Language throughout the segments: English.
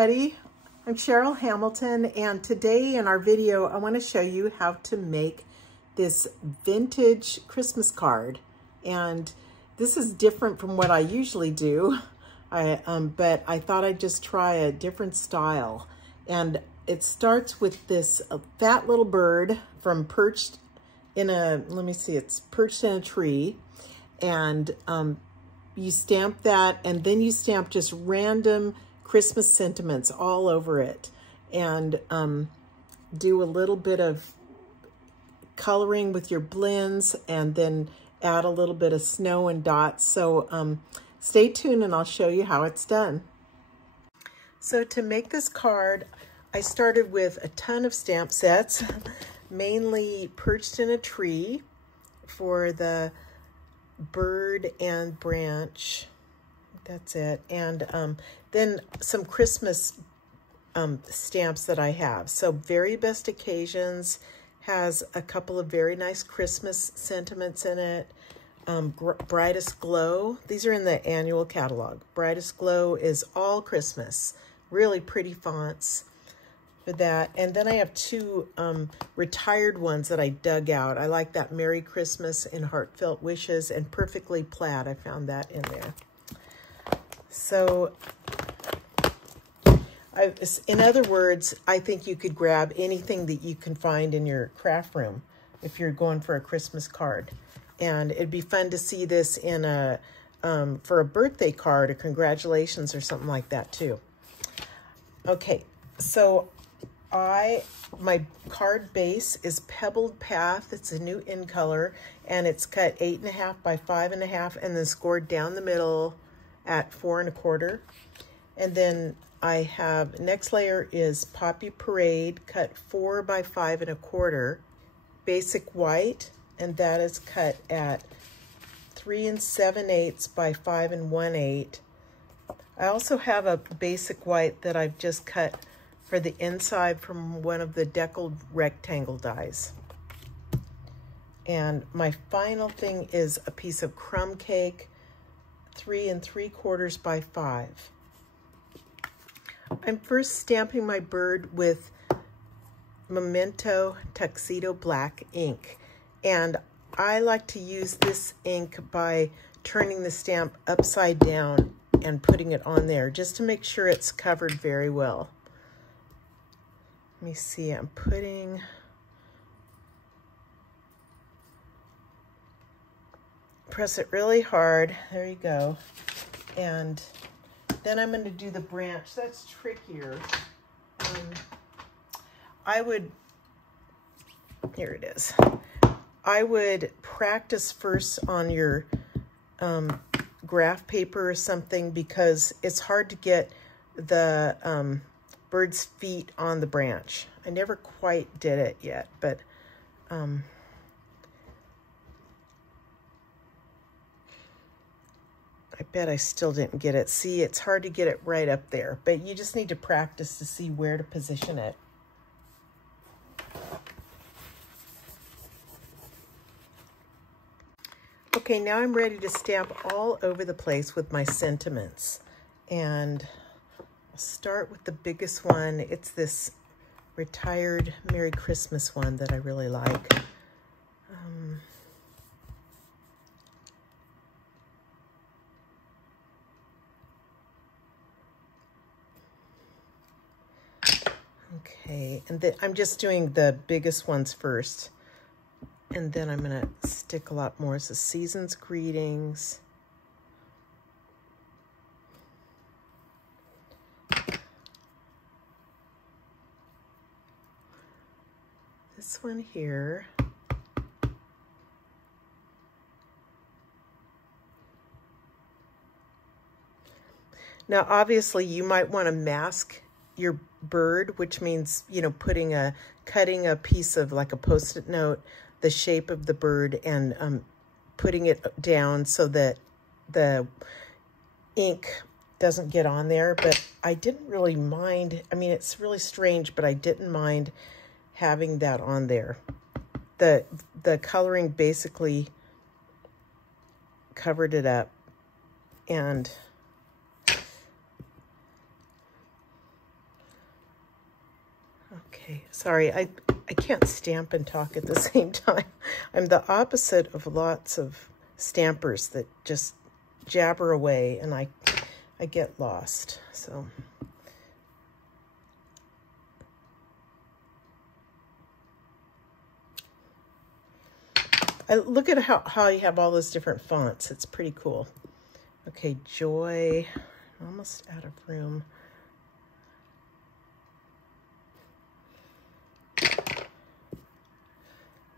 everybody. I'm Cheryl Hamilton, and today in our video I want to show you how to make this vintage Christmas card. And this is different from what I usually do, but I thought I'd just try a different style. And it starts with this fat little bird from perched in a, let me see, it's perched in a tree. And you stamp that, and then you stamp just random Christmas sentiments all over it, and do a little bit of coloring with your blends, and then add a little bit of snow and dots. So stay tuned and I'll show you how it's done. So to make this card, I started with a ton of stamp sets, mainly perched in a tree for the bird and branch. That's it. And then some Christmas stamps that I have. So Very Best Occasions has a couple of very nice Christmas sentiments in it. Brightest Glow, these are in the annual catalog. Brightest Glow is all Christmas. Really pretty fonts for that. And then I have two retired ones that I dug out. I like that Merry Christmas and Heartfelt Wishes and Perfectly Plaid. I found that in there. So, in other words, I think you could grab anything that you can find in your craft room if you're going for a Christmas card. And it'd be fun to see this in a, for a birthday card, or congratulations or something like that too. Okay, so my card base is Pebbled Path. It's a new in color, and it's cut 8.5 by 5.5 and then scored down the middle at 4 1/4. And then I have, next layer is Poppy Parade, cut 4 by 5 1/4, basic white, and that is cut at 3 7/8 by 5 1/8. I also have a basic white that I've just cut for the inside from one of the deckled rectangle dies. And my final thing is a piece of crumb cake, 3 3/4 by 5. I'm first stamping my bird with Memento Tuxedo Black ink. And I like to use this ink by turning the stamp upside down and putting it on there just to make sure it's covered very well. Let me see, I'm putting, press it really hard, there you go. And then I'm going to do the branch. That's trickier. Here it is. I would practice first on your graph paper or something, because it's hard to get the bird's feet on the branch. I never quite did it yet, but I bet I still didn't get it. See, it's hard to get it right up there, but you just need to practice to see where to position it. Okay, now I'm ready to stamp all over the place with my sentiments. And I'll start with the biggest one. It's this retired Merry Christmas one that I really like. Okay, and then I'm just doing the biggest ones first. And then I'm going to stick a lot more as the Season's Greetings. This one here. Now, obviously, you might want to mask your bird, which means, you know, cutting a piece of like a Post-it note, the shape of the bird, and putting it down so that the ink doesn't get on there. But I didn't really mind. I mean, it's really strange, but I didn't mind having that on there. The coloring basically covered it up, and Okay, sorry, I can't stamp and talk at the same time. I'm the opposite of lots of stampers that just jabber away, and I get lost. So I look at how you have all those different fonts. It's pretty cool. Okay, Joy, almost out of room.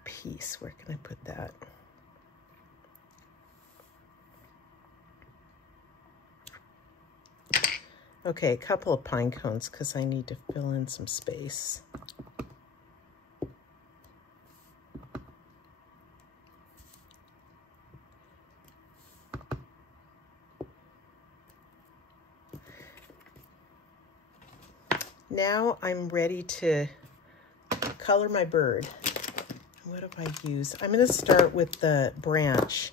Peace, where can I put that? Okay, a couple of pine cones because I need to fill in some space. Now I'm ready to color my bird. What do I use? I'm going to start with the branch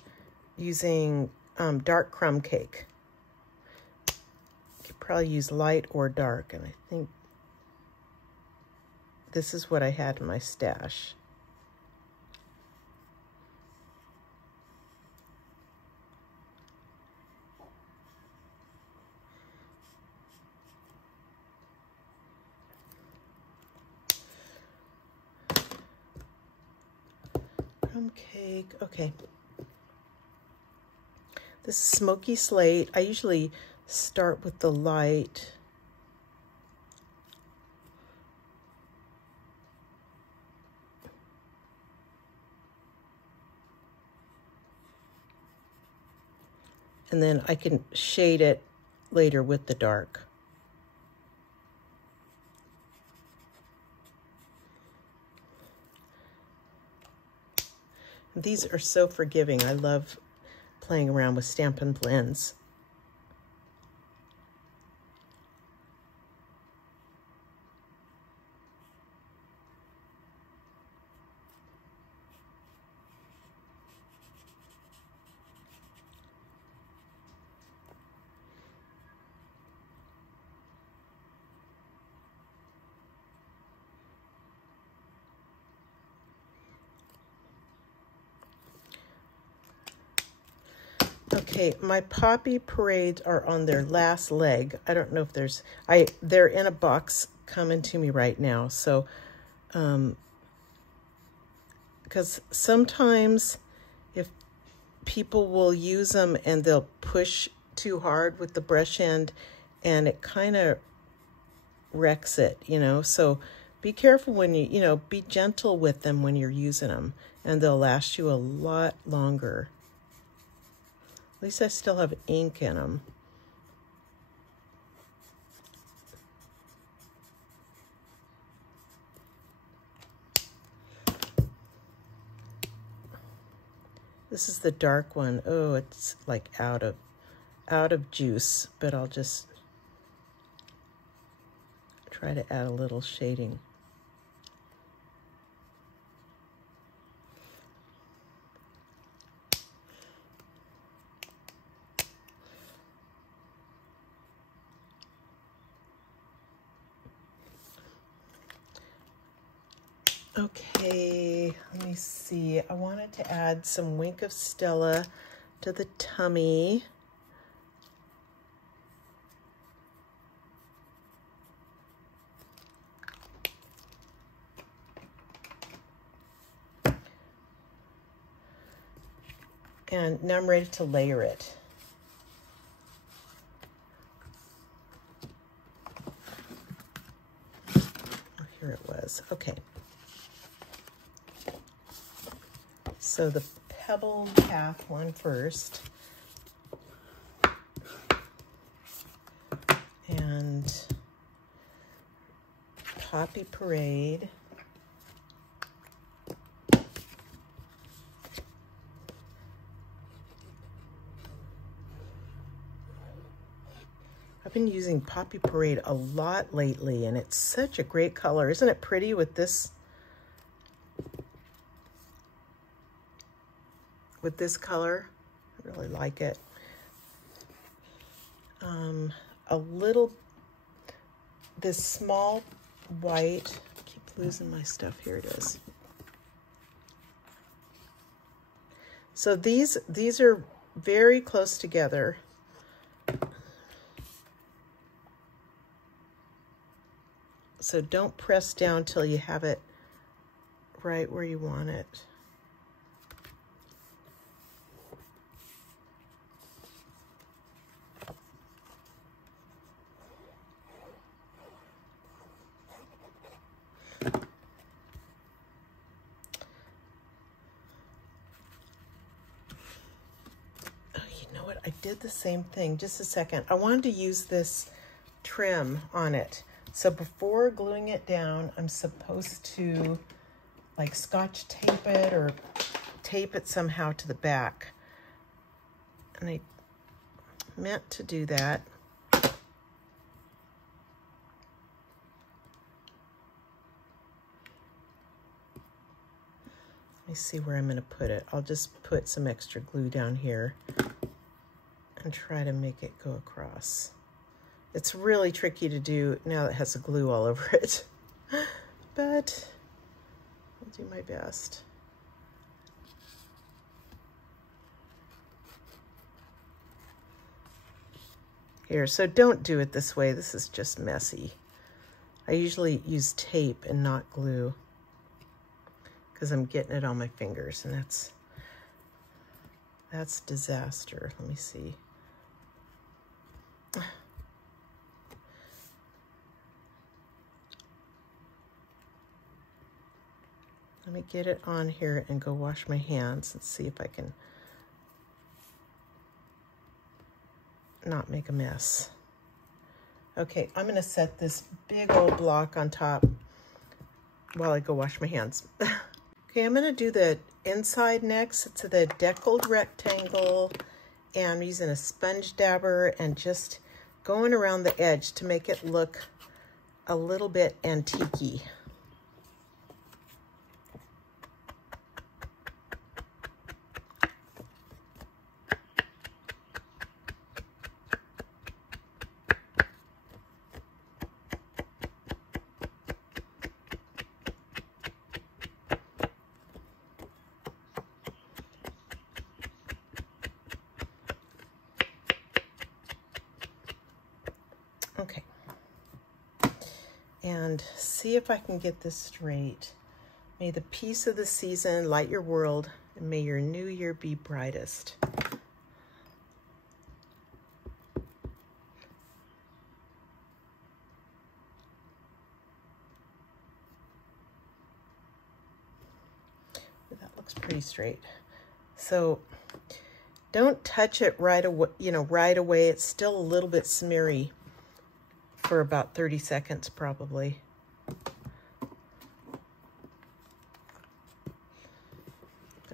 using dark crumb cake. Could probably use light or dark, and I think this is what I had in my stash. Crumb cake, okay. This is Smoky Slate. I usually start with the light. And then I can shade it later with the dark. These are so forgiving. I love playing around with Stampin' Blends. Okay, my Poppy Parades are on their last leg. I don't know if they're in a box coming to me right now. So, because sometimes if people will use them and they'll push too hard with the brush end and it kind of wrecks it, you know. So be careful when be gentle with them when you're using them, and they'll last you a lot longer. At least I still have ink in them. This is the dark one. Oh, it's like out of juice, but I'll just try to add a little shading. Okay, let me see. I wanted to add some Wink of Stella to the tummy. And now I'm ready to layer it. Oh, here it was. Okay. So the Pebble Path one first. And Poppy Parade. I've been using Poppy Parade a lot lately, and it's such a great color. Isn't it pretty with this? With this color, I really like it. This small white, keep losing my stuff. Here it is. So these are very close together. So don't press down till you have it right where you want it. I did the same thing. Just a second. I wanted to use this trim on it. So before gluing it down, I'm supposed to like Scotch tape it or tape it somehow to the back. And I meant to do that. Let me see where I'm going to put it. I'll just put some extra glue down here and try to make it go across. It's really tricky to do now that it has the glue all over it, but I'll do my best. Here, so don't do it this way. This is just messy. I usually use tape and not glue because I'm getting it on my fingers, and that's disaster. Let me see. Let me get it on here and go wash my hands and see if I can not make a mess. Okay, I'm gonna set this big old block on top while I go wash my hands. Okay, I'm gonna do the inside next. It's the deckled rectangle, and I'm using a sponge dabber and just going around the edge to make it look a little bit antique-y. Okay, and see if I can get this straight. May the peace of the season light your world, and may your new year be brightest. That looks pretty straight. So don't touch it right away, right away. It's still a little bit smeary for about 30 seconds probably.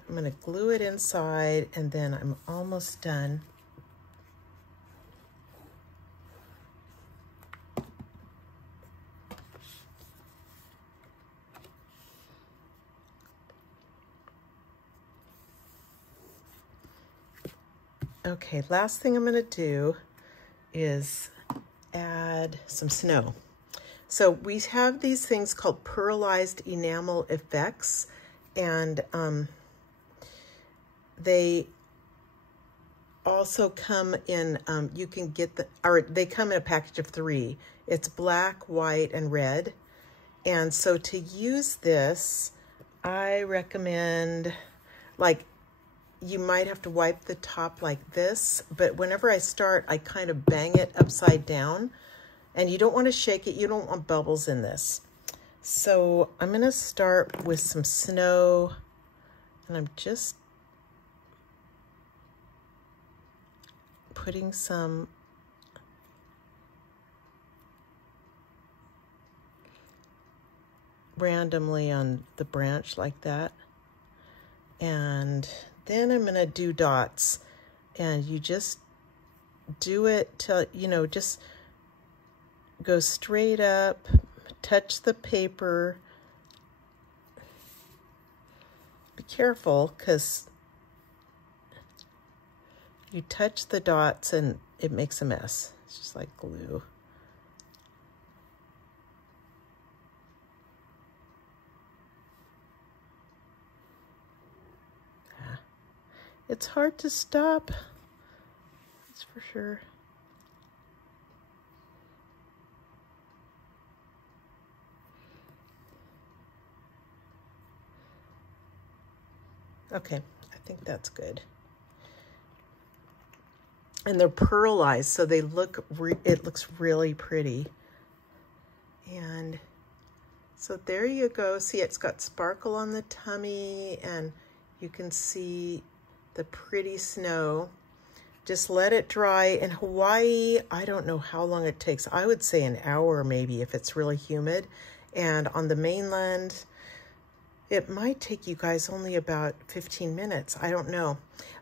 I'm going to glue it inside, and then I'm almost done. Okay, last thing I'm going to do is add some snow. So we have these things called pearlized enamel effects, and they also come in, you can get they come in a package of 3. It's black, white, and red. And so to use this, I recommend, like, you might have to wipe the top like this, but whenever I start, I kind of bang it upside down, and you don't want to shake it. You don't want bubbles in this. So I'm going to start with some snow, and I'm just putting some randomly on the branch like that. And then I'm going to do dots, and you just do it till, just go straight up, touch the paper. Be careful, because you touch the dots and it makes a mess. It's just like glue. It's hard to stop. That's for sure. Okay, I think that's good. And they're pearlized, so they look, it looks really pretty. And so there you go. See, it's got sparkle on the tummy, and you can see the pretty snow. Just let it dry. In Hawaii, I don't know how long it takes. I would say an hour maybe if it's really humid. And on the mainland, it might take you guys only about 15 minutes. I don't know.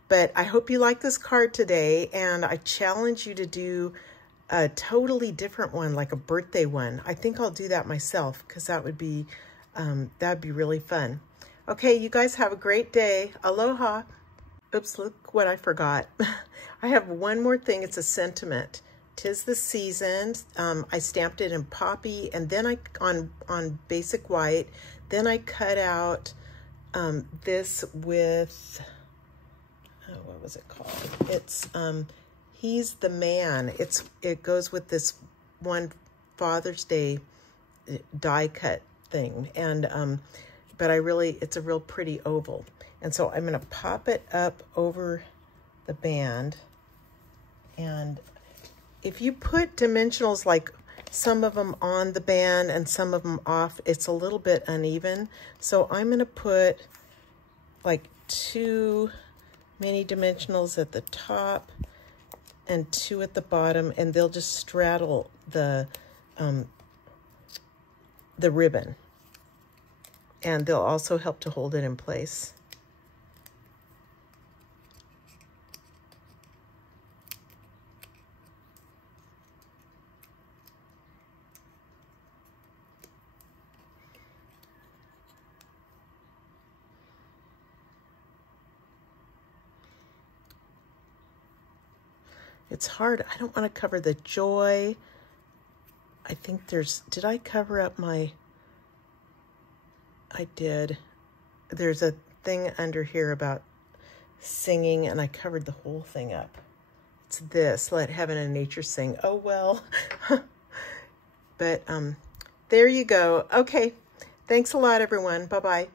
But I hope you like this card today, and I challenge you to do a totally different one, like a birthday one. I think I'll do that myself because that'd be really fun. Okay, you guys have a great day. Aloha. Oops, look what I forgot. I have one more thing. It's a sentiment. 'Tis the season. I stamped it in poppy, and then on basic white. Then I cut out this with, oh, what was it called? It's He's the Man. It goes with this one Father's Day die cut thing, and but it's a real pretty oval. And so I'm going to pop it up over the band. And if you put dimensionals, like some of them on the band and some of them off, it's a little bit uneven. So I'm going to put like 2 mini dimensionals at the top and 2 at the bottom, and they'll just straddle the ribbon. And they'll also help to hold it in place. It's hard. I don't want to cover the joy. I think did I cover up my, I did. There's a thing under here about singing, and I covered the whole thing up. It's this, Let Heaven and Nature Sing. Oh, well. But there you go. Okay. Thanks a lot, everyone. Bye-bye.